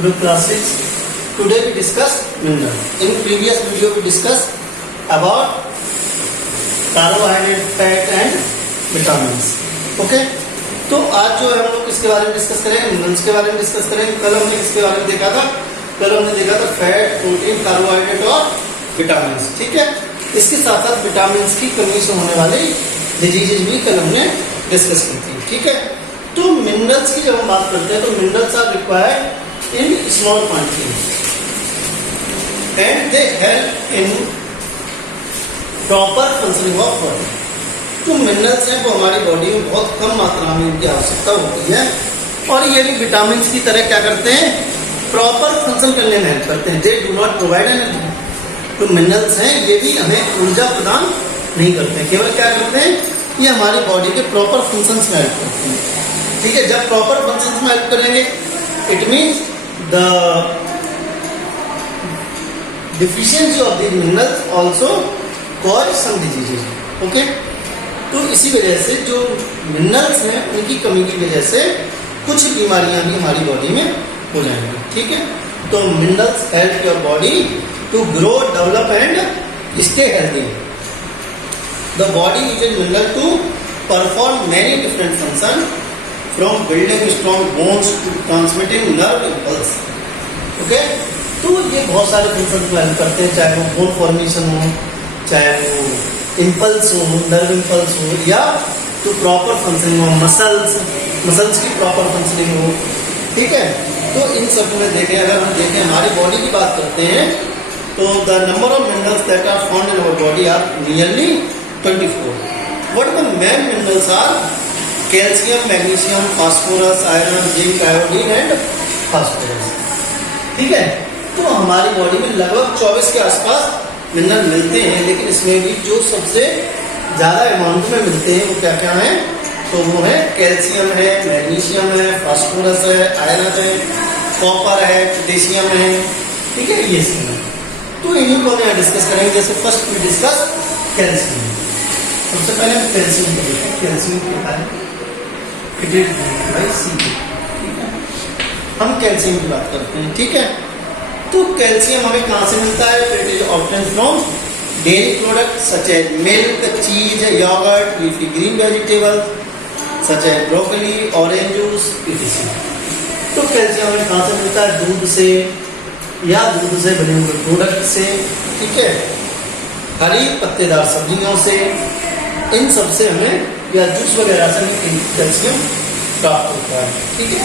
Group class 6. Today we discuss mineral. In previous video we discussed about carbohydrate, fat and vitamins. Okay? तो आज जो है हम लोग किसके बारे में डिस्कस करेंगे? मिनरल्स के बारे में डिस्कस करेंगे. कल हमने किसके बारे में देखा था? कल हमने देखा था फैट, प्रोटीन, कार्बोहाइड्रेट और विटामिन्स. ठीक है. इसके साथ साथ विटामिन्स की कमी से होने वाली डिजीजेज भी कल हमने डिस्कस की थी. ठीक है. तो मिनरल्स की जब हम बात करते हैं तो minerals are required in small quantities and they help in proper functioning of body. तो मिनरल्स हैं वो हमारी बॉडी में बहुत कम मात्रा में इनकी आवश्यकता होती है और ये भी विटामिन की तरह क्या करते हैं, प्रॉपर फंक्शन करने में हेल्प करते हैं. They do not provide energy. तो मिनरल्स हैं ये भी हमें ऊर्जा प्रदान नहीं करते हैं, केवल क्या करते हैं, ये हमारी बॉडी के प्रॉपर फंक्शंस में हेल्प करते हैं. ठीक है. जब प्रॉपर फंक्शंस में हेल्प करेंगे it means the deficiency of these minerals also cause some diseases. Okay? तो इसी वजह से जो मिनरल्स हैं उनकी कमी की वजह से कुछ बीमारियां भी हमारी बॉडी में हो जाएंगी. ठीक है. तो minerals help your body to grow, develop and stay healthy. The body uses mineral to perform many different function from building strong bones to transmitting nerve impulse. Okay. तो ये बहुत सारे फंक्शन को हेल्प करते हैं, चाहे वो बोन फॉर्मेशन हो, चाहे वो इम्पल्स हो, नर्व इम्पल्स हो, या तो प्रॉपर फंक्शनिंग हो, मसल्स की प्रॉपर फंक्शनिंग हो. ठीक है. तो इन सब में देखें, अगर हम देखें हमारी बॉडी की बात करते हैं तो the number of minerals that are found in our body are nearly 24. What the main minerals are calcium, magnesium, phosphorus, iron, zinc, iodine and phosphorus. ठीक है. तो हमारी बॉडी में लगभग 24 के आसपास मिनरल मिलते हैं, लेकिन इसमें भी जो सबसे ज्यादा अमाउंट में मिलते हैं वो क्या क्या है, तो वो है कैल्शियम है, मैग्नीशियम है, फास्फोरस है, आयरन है, कॉपर है, पोटेशियम है. ठीक है. ये सब है. तो इन्हीं को हम डिस्कस करेंगे. जैसे फर्स्ट वी डिस्कस कैल्शियम. सबसे पहले हम कैल्शियम को देखते हैं. कैल्शियम क्या है? हम कैल्शियम की बात करते हैं. ठीक है. तो कैल्शियम हमें कहां से मिलता है? It is obtained from dairy product such as milk, cheese, yogurt, leafy green vegetables such as broccoli, orange juice etc. तो कैल्शियम हमें कहां से मिलता है? दूध से या दूध से बने हुए प्रोडक्ट से. ठीक है. हरी पत्तेदार सब्जियों से, इन सब से हमें या जूस वगैरह से कैल्शियम प्राप्त होता है. ठीक है.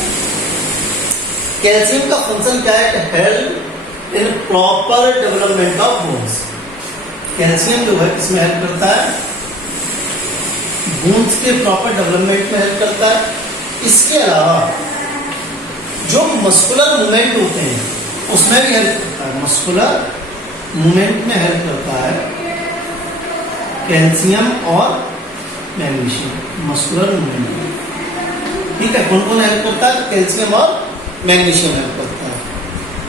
कैल्शियम का फंक्शन क्या है? Help in proper development of bones. Calcium जो है इसमें हेल्प करता है, बोन्स के प्रॉपर डेवलपमेंट में हेल्प करता है. इसके अलावा जो मस्कुलर मूवमेंट होते हैं उसमें भी हेल्प करता है. मस्कुलर मूवमेंट में हेल्प करता है कैल्शियम और मैग्नीशियम. Muscular movement. ठीक है. कौन कौन हेल्प करता है? कैल्शियम और मैग्नीशियम हेल्प करता है.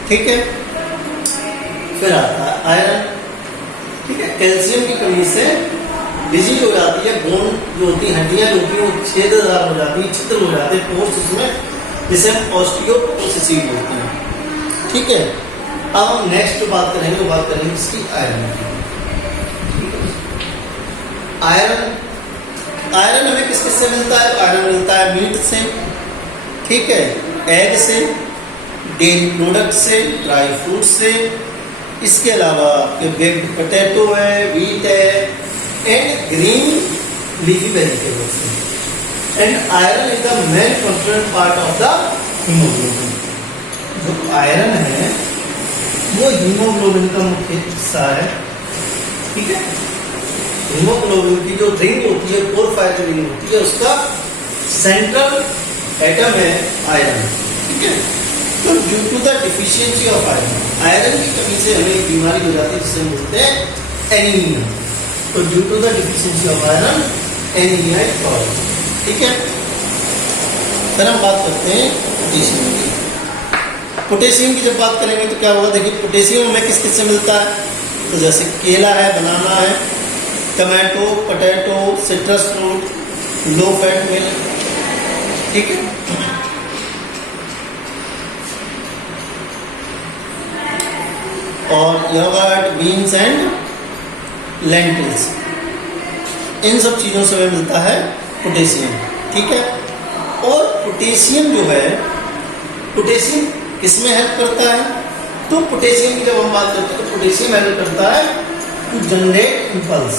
ठीक है. फिर आता है आयरन. ठीक है. कैल्शियम की कमी से डिजीज हो जाती है, बोन जो होती है, हड्डियां जो होती है वो छेददार हो जाती है, छिद्र हो जाते हैं पोर्स उसमें, जिसे हम ऑस्टियोपोरोसिस बोलते हैं. ठीक है. अब हम नेक्स्ट जो बात करेंगे वो बात करेंगे इसकी आयरन की. आयरन हमें किस किस से मिलता है? आयरन मिलता है मीट से. ठीक है. एग से, डेयरी प्रोडक्ट से, ड्राई फ्रूट से. इसके अलावा बेक्ड पोटैटो है, व्हीट है एंड ग्रीन लीफी वेजिटेबल्स से. And iron is the main component part of the haemoglobin. जो आयरन है वो हीमोग्लोबिन का मुख्य हिस्सा है. ठीक है. हीमोग्लोबिन की जो रिंग होती है, 4-5 रिंग होती है, उसका सेंट्रल एटम है आयरन. ठीक है. तो due to the deficiency of iron की कमी से हमें एक बीमारी हो जाती है जिसे हम बोलते हैं एनीमिया. तो due to the deficiency of iron anaemia is caused. ठीक है. फिर हम बात करते हैं पोटेशियम की. पोटेशियम की जब बात करेंगे तो क्या होगा? देखिए पोटेशियम हमें किस किस से मिलता है? तो जैसे केला है, बनाना है, tomato, potato, citrus fruit, low fat milk. ठीक है. और योगर्ट, बीन्स एंड लेंटिल्स, इन सब चीज़ों से हमें मिलता है पोटेशियम। ठीक है, और पोटेशियम जो है, पोटेशियम किसमें हेल्प करता है? तो पोटेशियम की जब हम बात करते हैं तो पोटेशियम हेल्प करता है टू जनरेट इम्पल्स,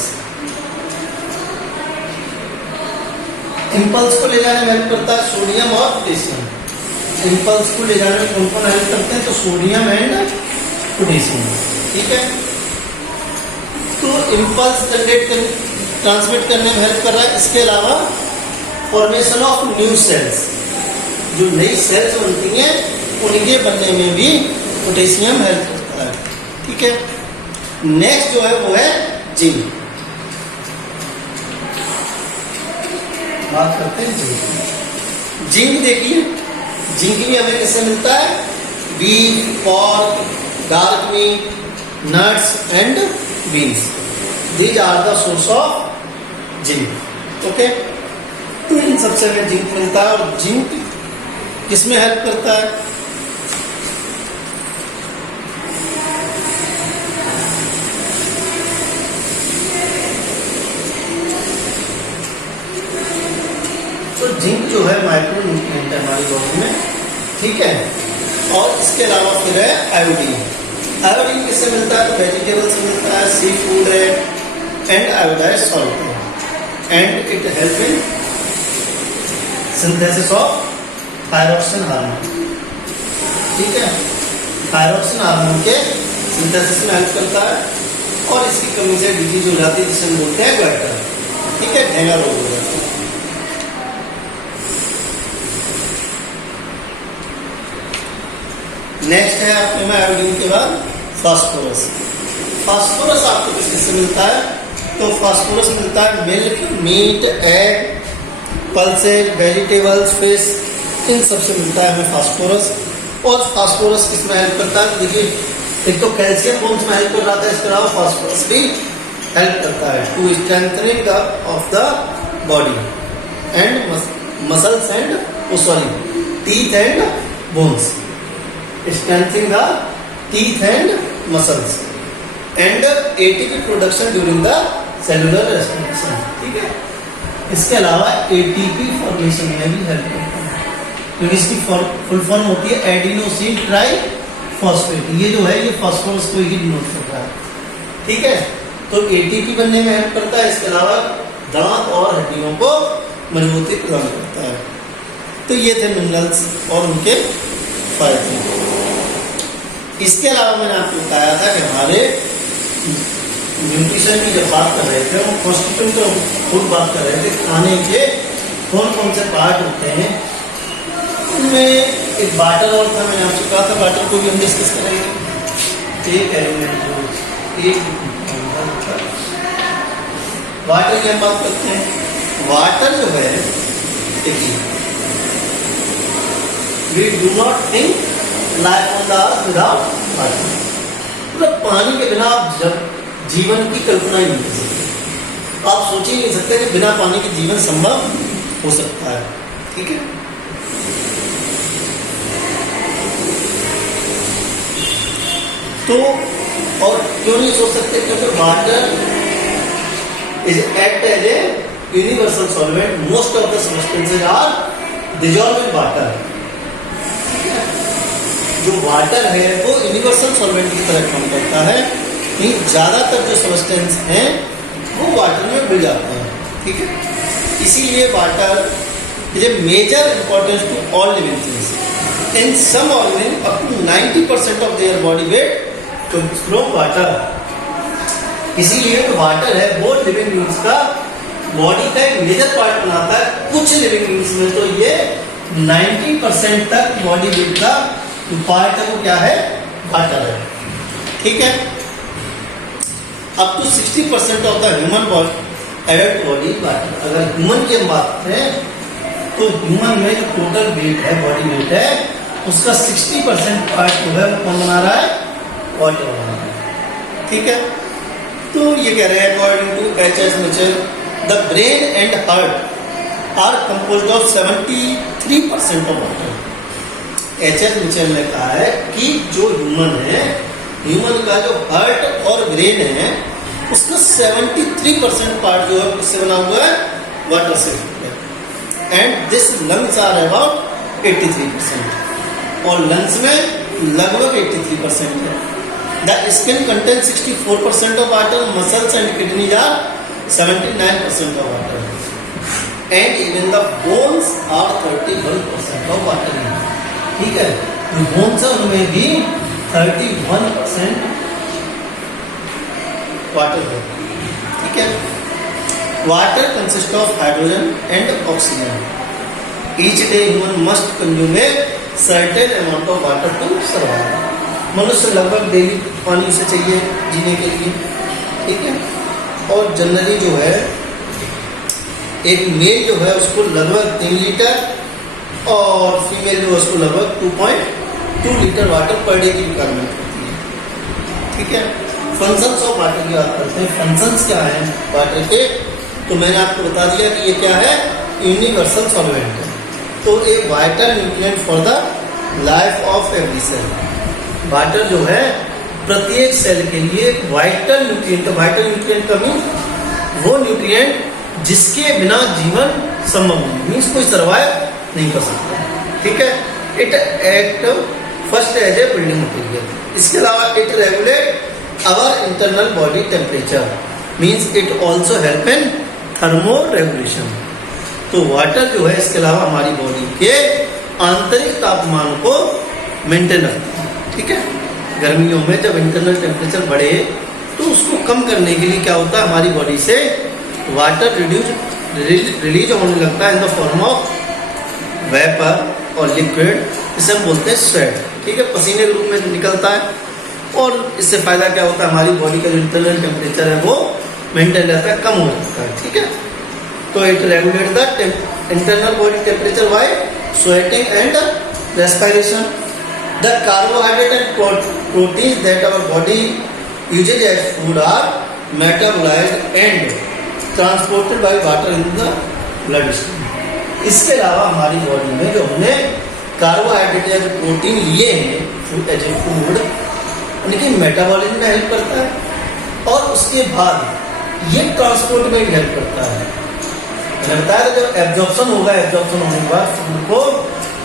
इम्पल्स को ले जाने में हेल्प करता है सोडियम और पोटेशियम। इम्पल्स को ले जाने में कौन कौन हेल्प करते हैं? तो सोडियम एंड पोटेशियम। ठीक है, तो इम्पल्स ट्रांसमिट करने में हेल्प कर रहा है। इसके अलावा फॉर्मेशन ऑफ न्यू सेल्स, जो नई सेल्स बनती हैं उनके बनने में भी पोटेशियम हेल्प करता है। ठीक है, नेक्स्ट जो है वो है जिंक। बात करते हैं जिंक। जिंक देखिए, जिंक भी हमें किससे मिलता है? Beef, pork, dark meat, nuts and beans, these are the source of zinc. Okay, तो इन सबसे हमें जिंक मिलता है। और जिंक किसमें हेल्प करता है? तो जिंक जो है माइक्रो न्यूट्रिएंट है हमारी बॉडी में। ठीक है, और इसके अलावा फिर है आयोडीन। आयोडीन किससे मिलता है? तो वेजिटेबल से मिलता है, सी फूड है एंड आयोडाइज्ड सॉल्ट है, and it help in synthesis of thyroxine hormone. ठीक है, थायरॉक्सिन हार्मोन के सिंथेसिस में हेल्प करता है, और इसकी कमी से डिजीज हो जाती है जिसे हम बोलते हैं गटर। ठीक है, ढेंगा रोग हो जाता है। नेक्स्ट है आपके में आयोडीन के बाद फास्फोरस। फास्फोरस आपको किससे मिलता है? तो फास्फोरस मिलता है milk, meat, egg, pulses, vegetables, fish, इन सबसे मिलता है हमें फास्फोरस। और फास्फोरस किसमें हेल्प करता है? देखिए, एक तो कैल्शियम बोन्स में हेल्प कर रहा था, इसके अलावा फास्फोरस भी हेल्प करता है to strengthening the of the body and muscles and teeth and bones, strengthening the teeth and muscles and ATP production during the cellular respiration। ठीक है, इसके अलावा ATP फॉर्मेशन में भी हेल्प करता है, क्योंकि इसकी फुल फॉर्म होती है एडिनोसिन ट्राइफॉस्फेट। ये जो है ये फास्फोरस को ही डिनोट करता है। ठीक है, तो ATP बनने में हेल्प करता है, इसके अलावा दांत और हड्डियों को मजबूती प्रदान करता है। तो ये थे मिनरल्स और उनके फायदे। इसके अलावा मैंने आपको बताया था कि हमारे न्यूट्रिशन की जब बात कर रहे थे, हम कॉन्स्टिट्यूएंट तो खुद बात कर रहे थे, खाने के कौन कौन से पार्ट होते हैं। उनमें एक वाटर और था, मैंने आपसे कहा था वाटर को भी हम डिस्कस करेंगे। एक एलिमेंट एक वाटर की हम बात करते हैं। वाटर जो है, we do not think life on the earth without water. मतलब पानी के बिना आप जब जीवन की कल्पना ही नहीं कर सकते, आप सोच ही नहीं सकते कि बिना पानी के जीवन संभव हो सकता है। ठीक है, तो और क्यों नहीं सोच सकते? क्योंकि water is act as a universal solvent. Most of the substances are dissolve in water. जो वाटर है वो यूनिवर्सल सॉल्वेंट की तरह काम करता है, लेकिन ज़्यादातर जो सब्सटेंस हैं वो वाटर में मिल जाते हैं। ठीक है, इसीलिए water is a major importance to all living things. In some organism up to 90% of their body weight comes from water. इसीलिए जो वाटर है वो लिविंग बींग्स का बॉडी का एक मेजर पार्ट बनाता है। कुछ लिविंग बींग्स में तो ये 90% तक बॉडी वेट का पार्ट है वो क्या है? वाटर है। ठीक है, up to 60% of the human adult body water. अगर ह्यूमन की हम बात करें तो ह्यूमन में जो टोटल वेट है, बॉडी वेट है, उसका 60% पार्ट जो है वो कौन बना रहा है? वाटर बना रहा है। ठीक है, तो ये कह रहे हैं according to H.S. Mitchell, the brain and heart are composed of 73% of water. H.S. Mitchell ने कहा है कि जो ह्यूमन है, ह्यूमन का जो हार्ट और ब्रेन है उसका 73% पार्ट जो है किससे बना हुआ है, वाटर से। And this lungs are about 83%, और लंग्स में लगभग 83% है। The skin contain 64% of water, muscles and kidneys are 79% of water, and even the bones are 31% of water. ठीक है, जो बोन्स है उनमें भी 31% वाटर है। ठीक है, water consist of hydrogen and oxygen. Each day human must consume a certain amount of water to survive. मनुष्य लगभग डेली पानी उसे चाहिए जीने के लिए। ठीक है, और जनरली जो है एक मेल जो है उसको लगभग 3 लीटर और फीमेल जो है उसको लगभग 2.2 लीटर वाटर पर डे की रिक्वायरमेंट होती है। ठीक है, फंक्शंस ऑफ वाटर की बात करते हैं। फंक्शंस क्या है वाटर के, तो मैंने आपको बता दिया कि ये क्या है, यूनिवर्सल सॉल्वेंट है। तो a vital nutrient for the life of every cell. Water जो है प्रत्येक सेल के लिए वाइटल न्यूट्रिएंट। वाइटल न्यूट्रिएंट का मीन वो न्यूट्रिएंट जिसके बिना जीवन संभव नहीं, मीन्स कोई सर्वाइव नहीं कर सकता। ठीक है, it act first as a building material. इसके अलावा it regulate our internal body temperature, means it also help in thermo regulation. तो वाटर जो है इसके अलावा हमारी बॉडी के आंतरिक तापमान को मेंटेन रखता है। ठीक है, गर्मियों में जब इंटरनल टेम्परेचर बढ़े तो उसको कम करने के लिए क्या होता है, हमारी बॉडी से वाटर रिलीज होने लगता है in the form of vapour और लिक्विड, इसे हम बोलते हैं स्वेट। ठीक है, पसीने के रूप में निकलता है, और इससे फायदा क्या होता है, हमारी बॉडी का जो इंटरनल टेम्परेचर है वो मेंटेन रहता है, कम हो जाता है। ठीक है, तो it regulate the internal body temperature by sweating and respiration. The carbohydrate and protein that our body uses as food are metabolised and transported by water in the blood stream. इसके अलावा हमारी बॉडी में जो हमने carbohydrate या जो protein लिए हैं एज ए फूड, उनकी मेटाबॉलिज्म में हेल्प करता है, और उसके बाद ये ट्रांसपोर्ट में भी हेल्प करता है। मैंने बताया जब एब्जॉर्प्शन होगा, एब्जॉर्प्शन होने के बाद फूड को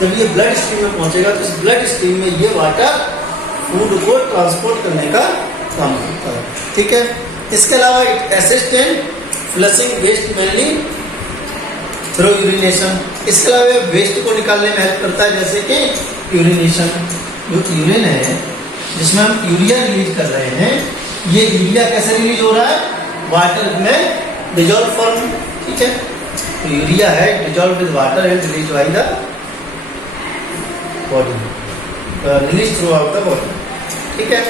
जब ये ब्लड स्ट्रीम में पहुंचेगा तो इस ब्लड स्ट्रीम में ये वाटर फूड को ट्रांसपोर्ट करने का काम करता है। ठीक है, इसके अलावा it assist in flushing waste mainly through urination. इसके अलावा वेस्ट को निकालने में हेल्प करता है, जैसे कि यूरिनेशन, जो यूरिन है जिसमें हम यूरिया रिलीज कर रहे हैं, ये यूरिया कैसे रिलीज हो रहा है, वाटर में डिजॉल्व फॉर्म। ठीक है, तो यूरिया है dissolve with water and release by the body, release through out the body. ठीक है,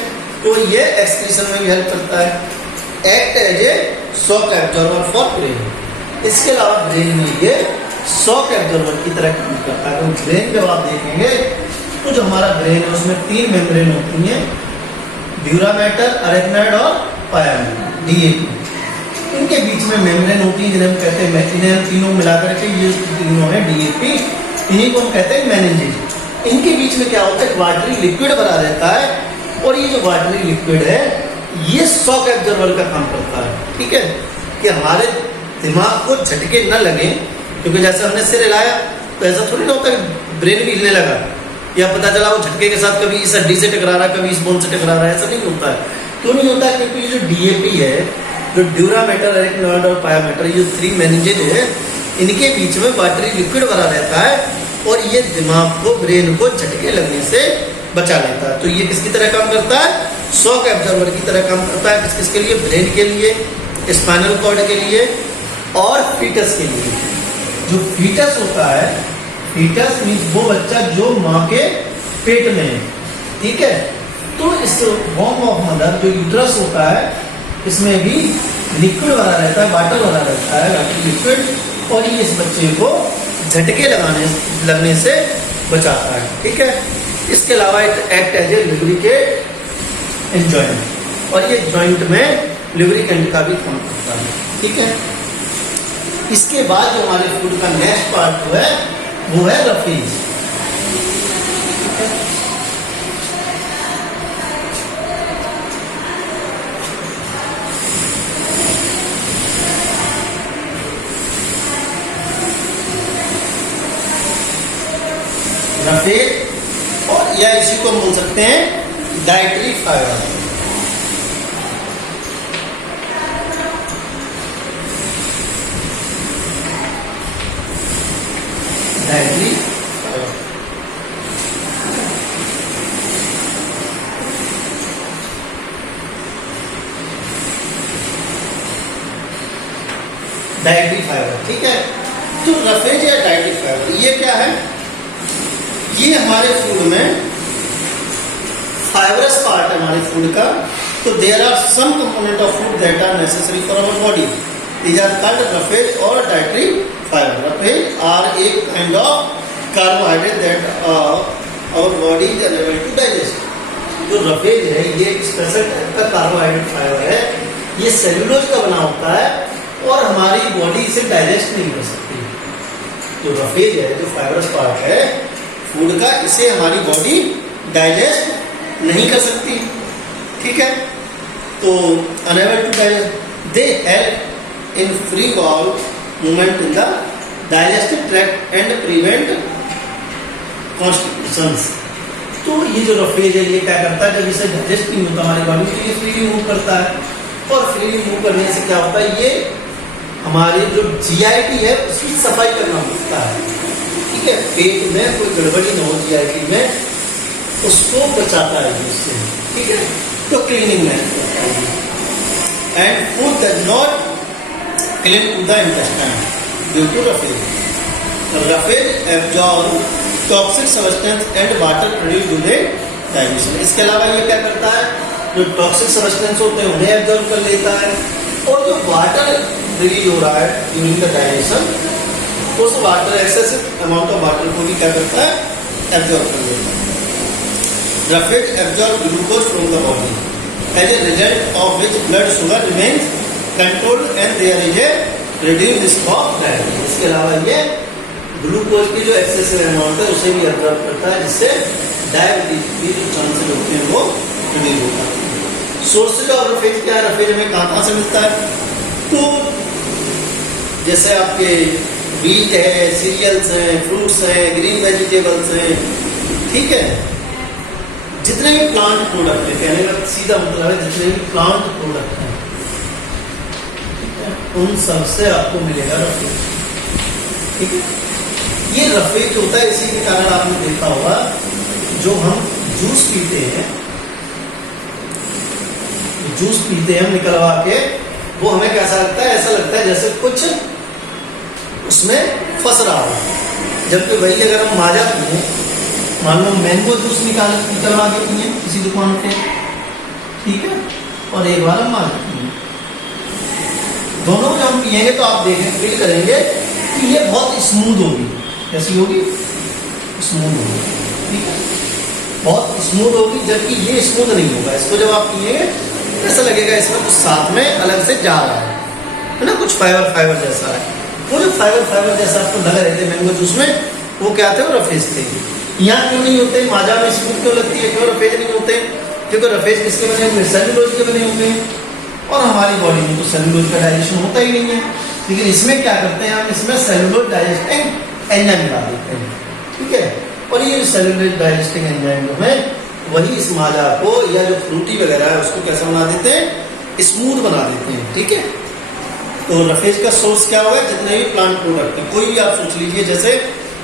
तो ये एक्सक्रीशन में भी हेल्प करता है। Act as a shock absorber for brain. इसके अलावा ब्रेन में ये शॉक एब्जॉर्बर की तरह काम करता है। तो ब्रेन जब आप देखेंगे तो जो हमारा ब्रेन है उसमें 3 मेम्ब्रेन होती हैं, ड्यूरा मैटर, अरेक्नॉइड और पायामेंट, DAP। इनके बीच में मेम्ब्रेन होती है जिन्हें हम कहते हैं, इन्हें तीनों मिलाकर के ये तीनों है DAP, इन्हीं को हम कहते हैं मेनिंजेज। इनके बीच में क्या होता है, वाटरी लिक्विड भरा रहता है, और ये जो वाटरी लिक्विड है ये शॉक एब्जॉर्बर का काम करता है। ठीक है, कि हमारे दिमाग को झटके न लगे, क्योंकि जैसे हमने सिर हिलाया तो ऐसा थोड़ी ना होता है ब्रेन भी हिलने लगा, या पता चला वो झटके के साथ कभी इस हड्डी से टकरा रहा है, कभी इस बोन से टकरा रहा है, ऐसा नहीं होता है। क्यों नहीं होता है, क्योंकि ये जो DAP है, जो ड्यूरा मैटर, अरेक्नॉइड और पायामेटर, ये 3 मेनिंजेज है, इनके बीच में वाटरी लिक्विड भरा रहता है, और ये दिमाग को, ब्रेन को झटके लगने से बचा लेता है। तो ये किसकी तरह काम करता है, शॉक एब्जॉर्बर की तरह काम करता है। किसके लिए, ब्रेन के लिए, स्पाइनल कॉर्ड के लिए और फीटस के लिए। जो फीटस होता है, फीटस मीन्स वो बच्चा जो माँ के पेट में है। ठीक है, तो इस वॉर्म ऑफ मदर जो यूट्रस होता है, इसमें भी लिक्विड भरा रहता है, वाटर भरा रहता है, वाटर लिक्विड, और ये इस बच्चे को झटके लगने से बचाता है। ठीक है, इसके अलावा act as a lubricate in joint, और ये जॉइंट में लुब्रिकेंट का भी काम करता है। ठीक है, इसके बाद जो हमारे फूड का नेक्स्ट पार्ट जो है वो है रफीज। या इसी को हम बोल सकते हैं dietary fibre. Dietary fibre. Dietary fibre, ठीक है। तो रफेज या डाइटरी फाइबर ये क्या है? ये हमारे फूड में फाइबरस पार्ट है हमारे फूड का। तो there are some component of food that are necessary for our body, these are called roughage और dietary fibre. Roughage are a kind of carbohydrate that our body is unable to digest. जो रफेज है ये एक special type का carbohydrate fibre है, ये cellulose का बना होता है और हमारी बॉडी इसे डाइजेस्ट नहीं कर सकती। जो रफेज है, जो फाइबरस पार्ट है फूड का, इसे हमारी बॉडी डाइजेस्ट नहीं कर सकती, ठीक है। तो unable to digest, they help in free bowel movement in the digestive tract and prevent constipations. तो ये जो रफेज है ये क्या करता है, जब इसे डाइजेस्ट नहीं होता हमारी बॉडी में, ये फ्रीली मूव करता है और फ्रीली मूव करने से क्या होता है, ये हमारी जो जीआईटी है उसकी सफाई करना होता है, ठीक है। पेट में कोई गड़बड़ी न हो जीआईटी में, उसको बचाता है उससे, ठीक है। तो क्लीनिंग में and food does not clean to the intestine due to roughage. Roughage absorb toxic substance and water produce during digestion. इसके अलावा ये क्या करता है, जो टॉक्सिक सब्सटेंस होते हैं उन्हें एब्जॉर्ब कर लेता है और जो वाटर रिलीज हो रहा है ड्यूरिंग द डाइजेशन, उस water excessive amount of water को भी क्या करता है, एब्जॉर्ब कर लेता है। Roughage absorb glucose from the body as a result of which blood sugar remains controlled and there is a reduced risk of diabetes. इसके अलावा ये ग्लूकोज की जो एक्सेसिव अमाउंट है उसे भी एब्जॉर्ब करता है, जिससे डायबिटीज की जो चांसेस होते हैं वो रिड्यूस होता है। सोर्सेज ऑफ रफेज क्या है, रफेज हमें कहाँ से मिलता है? तो जैसे आपके बीज है, सीरियल्स हैं, फ्रूट्स हैं, ग्रीन वेजिटेबल्स हैं, ठीक है। जितने भी प्लांट प्रोडक्ट है, कहने का सीधा मतलब है जितने भी प्लांट प्रोडक्ट हैं, उन सबसे आपको मिलेगा रफेज, ठीक है। ये रफेज होता है, इसी के कारण आपने देखा होगा जो हम जूस पीते हैं, हम निकलवा के, वो हमें कैसा लगता है, ऐसा लगता है जैसे कुछ उसमें फंस रहा हो। जबकि वही अगर हम माजा पिए, मान लो मैंगो जूस निकलवा के पिए किसी दुकान पे, ठीक है, और एक बार हम माजा पिए, दोनों जब हम पिएंगे तो आप देखें, फील करेंगे कि ये बहुत स्मूथ होगी। कैसी होगी? स्मूथ होगी, ठीक है, बहुत स्मूथ होगी। जबकि ये स्मूथ नहीं होगा। इसको जब आप पिएंगे ऐसा लगेगा इसमें कुछ साथ में अलग से जा रहा है ना, कुछ फाइबर जैसा है। वो जो फाइबर जैसा आपको लग रहे थे मैंगो जूस में, वो क्या थे? वो रफेज थे। यहाँ क्यों नहीं होते? माजा में स्मूथ क्यों लगती है? क्यों रफेज नहीं होते? क्योंकि रफेज किसके बने हुए? सेलुलोज के बने हुए हैं, और हमारी बॉडी में तो सेलुलोज का डाइजेशन होता ही नहीं है। लेकिन इसमें क्या करते हैं हम? इसमें सेलुलोज डाइजेस्टिंग एंजाइम मिला देते हैं, ठीक है। और ये सेलुलोज डाइजेस्टिंग एंजाइम जो है वही इस माजा को या जो फ्रूटी वगैरह है उसको कैसा बना देते हैं? स्मूथ बना देते हैं, ठीक है। तो रफेज का सोर्स क्या होगा? जितने भी प्लांट प्रोडक्ट है, कोई भी आप सोच लीजिए, जैसे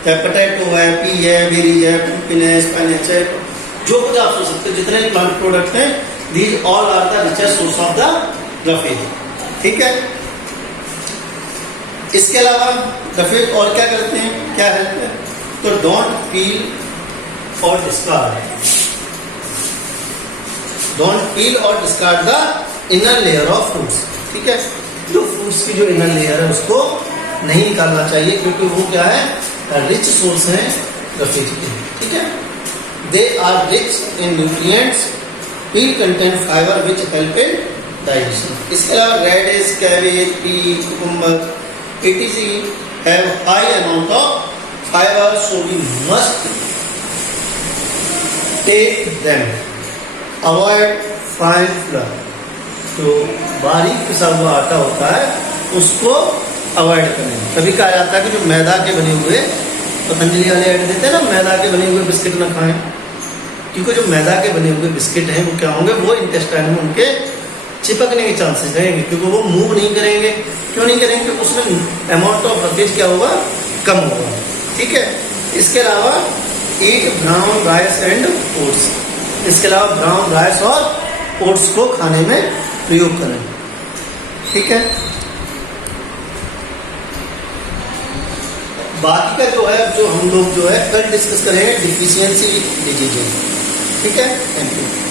चाहे पोटैटो है, पी है, बेरीज है, पुम्पकिन है, स्पिनच है, जो कुछ आप सोच सकते हैं, जितने भी प्लांट प्रोडक्ट हैं, these all are the richest source of the roughage, ठीक है। इसके अलावा रफेज और क्या करते हैं, क्या हेल्प है? तो डोंट पील और discard the inner layer of fruits, ठीक है। जो फ्रूट्स की जो इनर लेयर है उसको नहीं निकालना चाहिए, क्योंकि वो क्या है? रिच सोर्स है रफेज के, ठीक है। They are rich in nutrients, peel content fibre which help in digestion. इसके अलावा radish, cabbage, peel, cucumber etc have high amount of fiber, so we must take them. Avoid fine flour. तो बारीक पिसा हुआ आटा होता है उसको अवॉइड करें। कभी कहा जाता है कि जो मैदा के बने हुए, पतंजलि वाले ऐड देते हैं ना, मैदा के बने हुए बिस्किट न खाएं, क्योंकि जो मैदा के बने हुए बिस्किट हैं वो क्या होंगे, वो इंटेस्टाइन में उनके चिपकने के चांसेस रहेंगे, क्योंकि वो मूव नहीं करेंगे। क्यों नहीं करेंगे? क्योंकि उसमें अमाउंट ऑफ रफेज क्या होगा, कम होगा। ठीक है। इसके अलावा ईट ब्राउन राइस एंड ओट्स, इसके अलावा ब्राउन राइस और ओट्स को खाने में प्रयोग करें। ठीक है। बाकी का जो है, जो हम लोग जो है कल डिस्कस करेंगे डिफिशियंसी डिजीज। ठीक है। Thank you.